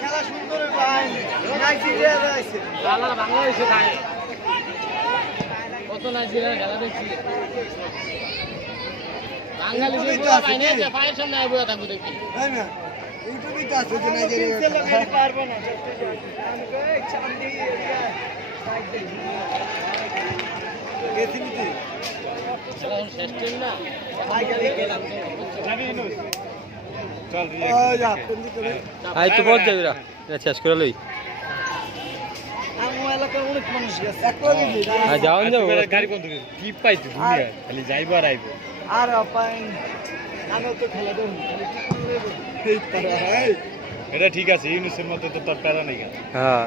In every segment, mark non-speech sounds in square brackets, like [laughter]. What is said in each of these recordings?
খেলা কত নাইজেরিয়ার খেলা দেখছি বাঙালি পায়ের সামনে আয় থাকব দেখি আই তো যাবি শেষ করে লই। যাব। গাড়ি বন্ধ কি পাইছো দুনিয়া খালি যাইবো আর আইবো। আর আপাই আমিও তো খেলা দেবো [laughs] এটা ঠিক আছে ইউনুসের মতো তো তোর প্যারা নেই হ্যাঁ।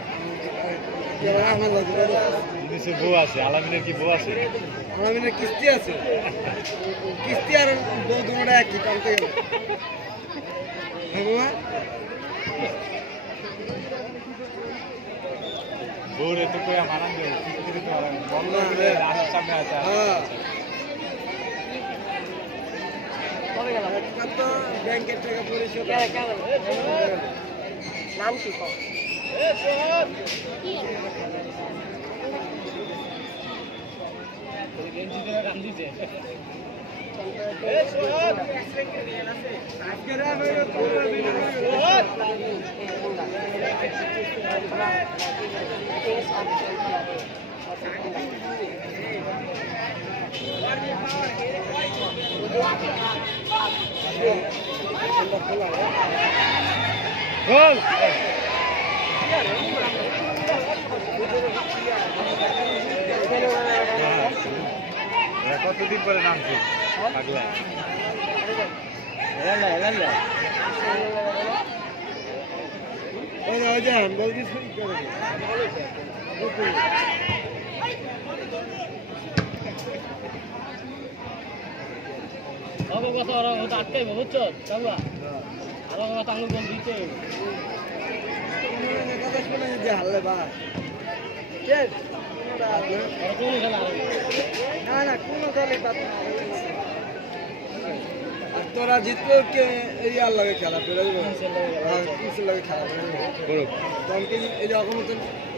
ইউনুসের বউ আছে আলামিনের কি বউ আছে? আলামিনের কিস্তি আছে। কিস্তি আর বউ দুটোটা একই কালকে হ্যাঁ করে মারান দেবে কিস্তিতে তো বন্ধ করে রাস্তার সামনে আছে হ্যাঁ। একটা তো ব্যাংকের টাকা পরিশোধ নাম কি? দিছে গোল কতদিন পরে নামছে? পাগলা। ওই দিয়ে শুরু করে হবে কথা ওরা হয়তো আটকাইব বুঝছ কাউয়া আরও কথা আঙুল বল দিতে হারলে বা আর না না, কোনো দলে আর তোরা জিতলো কে এই আর লাগে খেলা পেরে দেবো হ্যাঁ লাগে খেলা পেরে দেবো তখন এই যে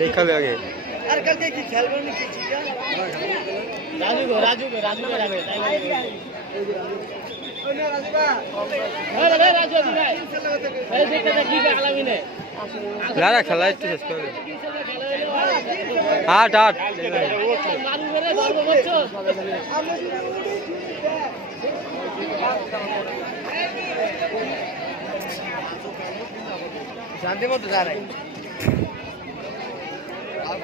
দেখাবে আগে। আর কালকে কি খেলবেন কি চিকা রাজু গো রাজু গো রাজু গো রাজু না রে রাজু দেখ লারা খেলা একটু শেষ করে আট আট মারু রে ধর্ম করছ শান্তি মতো দাঁড়াই।